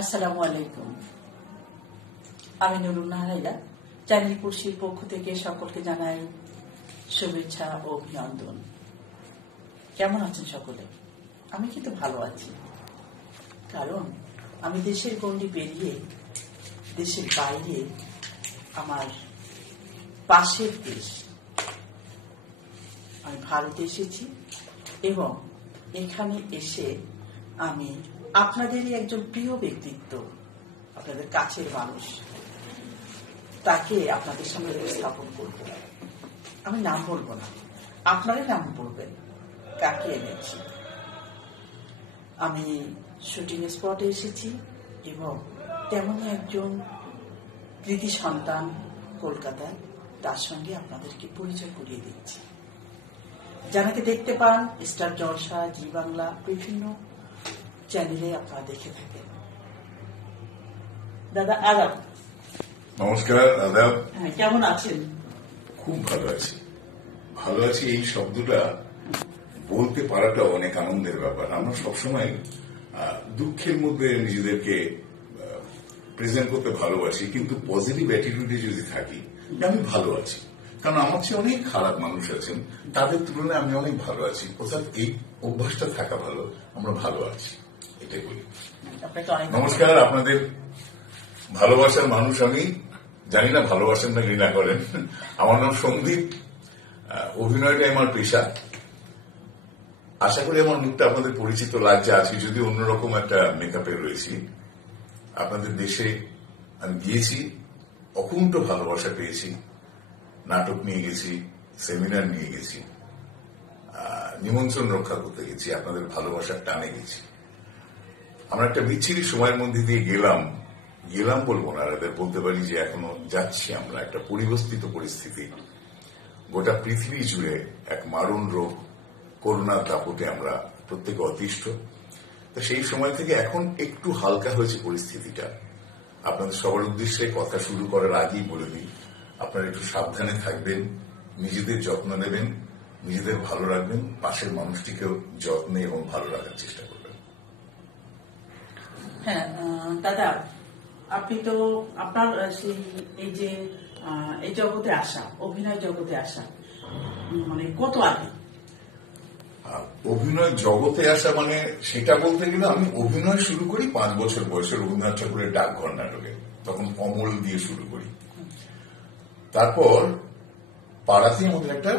আসসালামু আলাইকুম। আমি নুরুন নাহারা, চ্যানেল কুর্সির পক্ষ থেকে সকলকে জানাই শুভেচ্ছা ও অভিনন্দন। কেমন আছেন সকলে? আমি কিন্তু ভালো আছি, কারণ আমি দেশের গণ্ডি পেরিয়ে দেশের বাইরে আমার পাশের দেশ আমি ভারতে এসেছি এবং এখানে এসে আমি আপনাদেরই একজন প্রিয় ব্যক্তিত্ব, আপনাদের কাছের মানুষ, তাকে আপনাদের সামনে উপস্থাপন করব। আমি নাম বলবো না, আপনারাই নাম বলবেন কাকে এনেছি। আমি শুটিং স্পটে এসেছি এবং তেমনই একজন কৃতি সন্তান কলকাতায়, তার সঙ্গে আপনাদেরকে পরিচয় করিয়ে দিচ্ছি। যাকে দেখতে পান স্টার জলসা, জি বাংলা, বিভিন্ন চ্যানেলে আপনারা দেখে থাকেন। দাদা আদাব। নমস্কার, আদাব। হ্যাঁ, কেমন আছেন? খুব ভালো আছি। ভালো আছি এই শব্দটা বলতে পারাটা অনেক আনন্দের ব্যাপার। আমরা সবসময় দুঃখের মধ্যে নিজেদেরকে প্রেজেন্ট করতে ভালোবাসি, কিন্তু পজিটিভ অ্যাটিটিউডে যদি থাকি আমি ভালো আছি, কারণ আমার চেয়ে অনেক খারাপ মানুষ আছেন, তাদের তুলনায় আমি অনেক ভালো আছি। অর্থাৎ এই অভ্যাসটা থাকা ভালো, আমরা ভালো আছি, এটাই বলি। নমস্কার, আপনাদের ভালোবাসার মানুষ আমি। জানি না ভালোবাসেন না ঘৃণা করেন। আমার নাম সন্দীপ, অভিনয়টা আমার পেশা। আশা করি আমার মুখটা আপনাদের পরিচিত লাগছে। আজকে যদি অন্যরকম একটা মেকআপে রয়েছি, আপনাদের দেশে আমি গিয়েছি, অকুণ্ঠ ভালোবাসা পেয়েছি, নাটক নিয়ে গেছি, সেমিনার নিয়ে গেছি, নিমন্ত্রণ রক্ষা করতে গেছি, আপনাদের ভালোবাসার টানে গেছি। আমরা একটা বিচ্ছিরি সময়ের মধ্যে দিয়ে গেলাম বলবো না, এদের বলতে পারি যে এখনো যাচ্ছি আমরা। একটা পরিবর্তিত পরিস্থিতি, গোটা পৃথিবী জুড়ে এক মারণ রোগ করোনার দাপটে আমরা প্রত্যেকে অতিষ্ঠ। তো সেই সময় থেকে এখন একটু হালকা হয়েছে পরিস্থিতিটা। আপনাদের সবার উদ্দেশ্যে কথা শুরু করার আগেই বলে দিই, আপনারা একটু সাবধানে থাকবেন, নিজেদের যত্ন নেবেন, নিজেদের ভালো রাখবেন, পাশের মানুষটিকেও যত্নে এবং ভালো রাখার চেষ্টা করবেন। হ্যাঁ দাদা, আপনি তো আপনার এই জগতে আসা, অভিনয় জগতে আসা মানে কত আগে? অভিনয় জগতে আসা মানে সেটা বলতে গেলে আমি অভিনয় শুরু করি 5 বছর বয়সে রবীন্দ্রনাথ ঠাকুরের ডাকঘর নাটকে। তখন অমল দিয়ে শুরু করি। তারপর পাড়াতে আমাদের একটা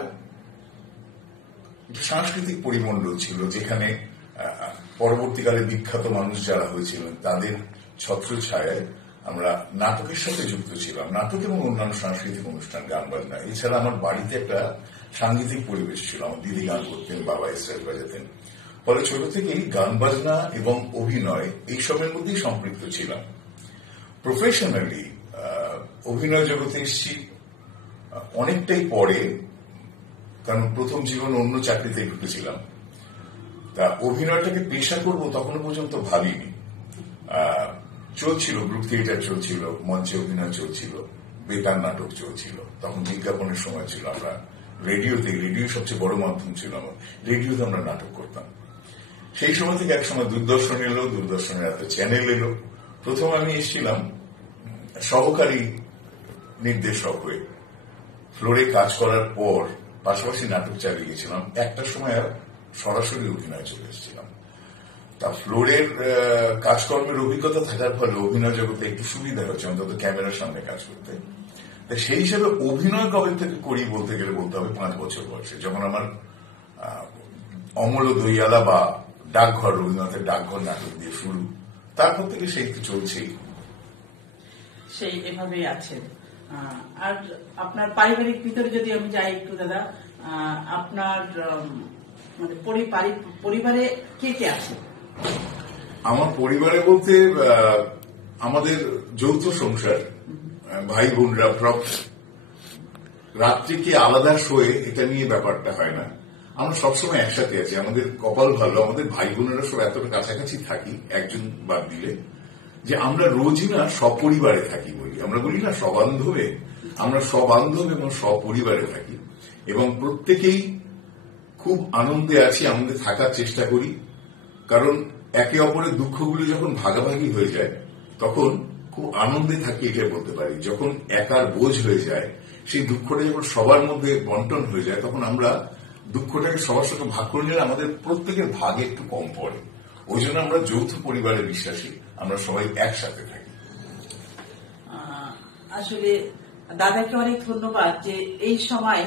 সাংস্কৃতিক পরিমণ্ডল ছিল, যেখানে পরবর্তীকালে বিখ্যাত মানুষ যারা হয়েছিলেন তাদের ছত্রছায়ায় আমরা নাটকের সাথে যুক্ত ছিলাম। নাটক এবং অন্যান্য সাংস্কৃতিক অনুষ্ঠান, গান বাজনা। এছাড়া আমার বাড়িতে একটা সাংগীতিক পরিবেশ ছিল। আমার দিদি গান করতেন, বাবা এসরাজ বাজাতেন। ফলে ছোট থেকেই গান বাজনা এবং অভিনয় এইসবের মধ্যেই সম্পৃক্ত ছিলাম। প্রফেশনালি অভিনয় জগতে এসেছি অনেকটাই পরে, কারণ প্রথম জীবন অন্য চাকরিতে ঢুকেছিলাম। তা অভিনয়টাকে পেশা করব তখনও পর্যন্ত ভাবিনি। চলছিল গ্রুপ থিয়েটার, চলছিল মঞ্চে অভিনয়, চলছিল বেতার নাটক চলছিল। তখন বিজ্ঞাপনের সময় ছিল। আমরা রেডিও সবচেয়ে বড় মাধ্যম ছিল আমার। রেডিওতে আমরা নাটক করতাম। সেই সময় থেকে এক সময় দূরদর্শন এলো, দূরদর্শনের একটা চ্যানেল এলো। প্রথম আমি এসেছিলাম সহকারী নির্দেশক হয়ে। ফ্লোরে কাজ করার পর পাশাপাশি নাটক চালিয়ে গেছিলাম। একটা সময় সরাসরি অভিনয় চলে এসেছিলাম। তা ফ্লোরের কাজকর্মের অভিজ্ঞতা থাকার ফলে অভিনয় জগতে একটু সুবিধা হচ্ছে, অন্তত ক্যামেরার সামনে কাজ করতে। সেই হিসেবে অভিনয় কবে থেকে করি বলতে গেলে বলতে হবে 5 বছর বয়সে, যখন আমার অমল দইয়ালা বা ডাকঘর, রবীন্দ্রনাথের ডাকঘর নাটক দিয়ে শুরু। তারপর থেকে সেই তো চলছেই। সেই এভাবেই আছেন। আর আপনার পারিবারিক ভিতরে যদি আমি যাই একটু দাদা, আপনার মানে পরিবারে কে কে আছে? আমার পরিবারে বলতে আমাদের যৌথ সংসার, ভাই বোনরা। রাত্রি কি আলাদা শোয়ে এটা নিয়ে ব্যাপারটা হয় না, আমরা সবসময় একসাথে আছি। আমাদের কপাল ভালো, আমাদের ভাই বোনেরা সব এতটা কাছাকাছি থাকি, একজন বাদ দিলে, যে আমরা রোজই না সপরিবারে থাকি বলি। আমরা বলি না সবান্ধবে, আমরা সবান্ধব এবং সপরিবারে থাকি এবং প্রত্যেকেই খুব আনন্দে আছি, আনন্দে থাকার চেষ্টা করি। কারণ একে অপরের দুঃখগুলি যখন ভাগাভাগি হয়ে যায় তখন খুব আনন্দে থাকি, এটা বলতে পারি। যখন একার বোঝ হয়ে যায়, সেই দুঃখটা যখন সবার মধ্যে বন্টন হয়ে যায়, তখন আমরা দুঃখটাকে সবার সাথে ভাগ করে নিলে আমাদের প্রত্যেকের ভাগে একটু কম পড়ে। ওই জন্য আমরা যৌথ পরিবারে বিশ্বাসী, আমরা সবাই একসাথে থাকি। আসলে দাদাকে অনেক ধন্যবাদ যে এই সময়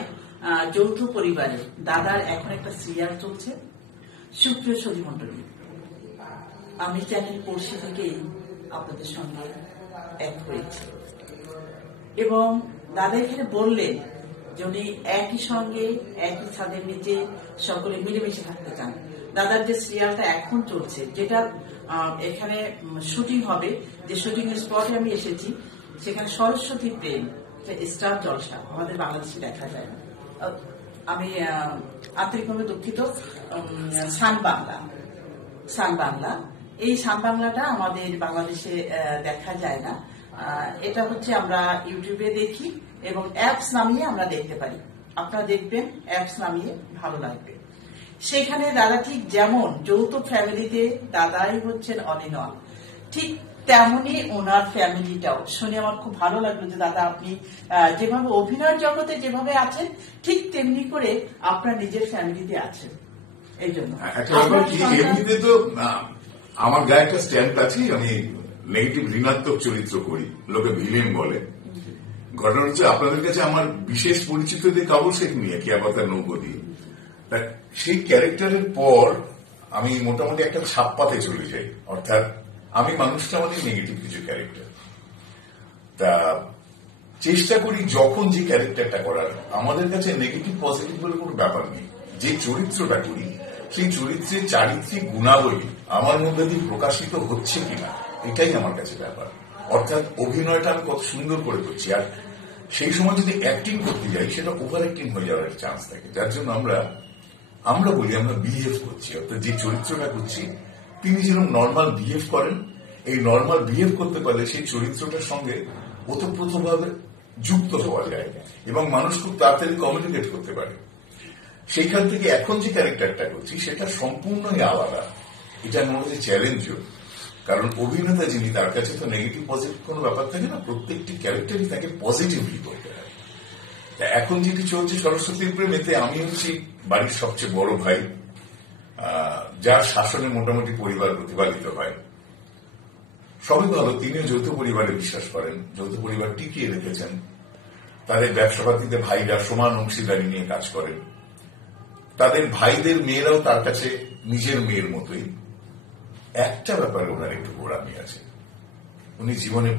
যৌথ পরিবারে দাদার এখন একটা সিরিয়াল চলছে। সুপ্রিয় সদী মন্ডলী, আমি চ্যানেল পড়শি থেকেই আপনাদের সঙ্গে এক হয়েছি এবং দাদা এখানে বললেন যে উনি একই সঙ্গে একই ছাদের নিচে সকলে মিলেমিশে থাকতে চান। দাদার যে সিরিয়ালটা এখন চলছে, যেটা এখানে শুটিং হবে, যে শুটিং এর স্পটে আমি এসেছি, সেখানে সরস্বতী প্রেম স্টার জলসা আমাদের বাংলাদেশে দেখা যায় না। আমি আন্তরিকভাবে দুঃখিত। সান বাংলা এই সান বাংলাটা আমাদের বাংলাদেশে দেখা যায় না। এটা হচ্ছে আমরা ইউটিউবে দেখি এবং অ্যাপস নামিয়ে আমরা দেখতে পারি। আপনারা দেখবেন, অ্যাপস নামিয়ে ভালো লাগবে। সেখানে দাদা ঠিক যেমন যৌথ ফ্যামিলিতে দাদাই হচ্ছেন অনিনল, ঠিক তেমনি ওনার ফ্যামিলিটাও শুনে আমার খুব ভালো লাগলো যে দাদা আপনি যেভাবে অভিনয়ের জগতে যেভাবে আছেন, ঠিক তেমনি করে আপনার নিজের ফ্যামিলিতে আছেন। এই জন্য এমনিতে তো আমার গায়ে একটা স্ট্যাম্প আছে, আমি নেগেটিভ ঋণাত্মক চরিত্র করি, লোকে ভিলেন বলে। ঘটনা হচ্ছে আপনাদের কাছে আমার বিশেষ পরিচিত দিয়ে কাবুল শেখ নিয়ে কিয়াবাতার নৌকো দিয়ে, সেই ক্যারেক্টারের পর আমি মোটামুটি একটা ছাপ্পাতে চলে যাই। অর্থাৎ আমি মানুষটা আমাদের নেগেটিভ কিছু ক্যারেক্টার, তা চেষ্টা করি যখন যে ক্যারেক্টারটা করার, আমাদের কাছে নেগেটিভ পজিটিভ বলে কোনো ব্যাপার নেই। যে চরিত্রটা করি সেই চরিত্রের চারিত্রিক গুণাবলী আমার মধ্যে দিয়ে প্রকাশিত হচ্ছে কিনা, এটাই আমার কাছে ব্যাপার। অর্থাৎ অভিনয়টা আমি কত সুন্দর করে করছি, আর সেই সময় যদি অ্যাক্টিং করতে যাই সেটা ওভার অ্যাক্টিং হয়ে যাওয়ার চান্স থাকে। যার জন্য আমরা বলি আমরা বিহেভ করছি। অর্থাৎ যে চরিত্রটা করছি তিনি যেরকম নর্মাল বিহেভ করেন, এই নর্মাল বিহেভ করতে পারলে সেই চরিত্রটার সঙ্গে ওতপ্রোতভাবে যুক্ত হওয়া যায় এবং মানুষ খুব তাড়াতাড়ি কমিউনিকেট করতে পারে। সেইখান থেকে এখন যে ক্যারেক্টারটা করছি সেটা সম্পূর্ণই আলাদা। এটা আমার মধ্যে চ্যালেঞ্জও, কারণ অভিনেতা যিনি, তার কাছে তো নেগেটিভ পজিটিভ কোনো ব্যাপার থাকে না, প্রত্যেকটি ক্যারেক্টারই তাকে পজিটিভলি করতে হয়। এখন যেটি চলছে সরস্বতীর প্রেমেতে আমি হচ্ছি বাড়ির সবচেয়ে বড় ভাই, যার শাসনে মোটামুটি পরিবার প্রতিপালিত হয়। সবই ভালো, তিনিও যৌথ পরিবারে বিশ্বাস করেন, যৌথ পরিবার টিকিয়ে রেখেছেন। তাদের ব্যবসাপাতিতে ভাইরা সমান অংশীদারি নিয়ে কাজ করেন। তাদের ভাইদের মেয়েরাও তার কাছে নিজের মেয়ের মতোই। একটা ব্যাপারে ওনার একটু গোড়ামি আছে, উনি জীবনে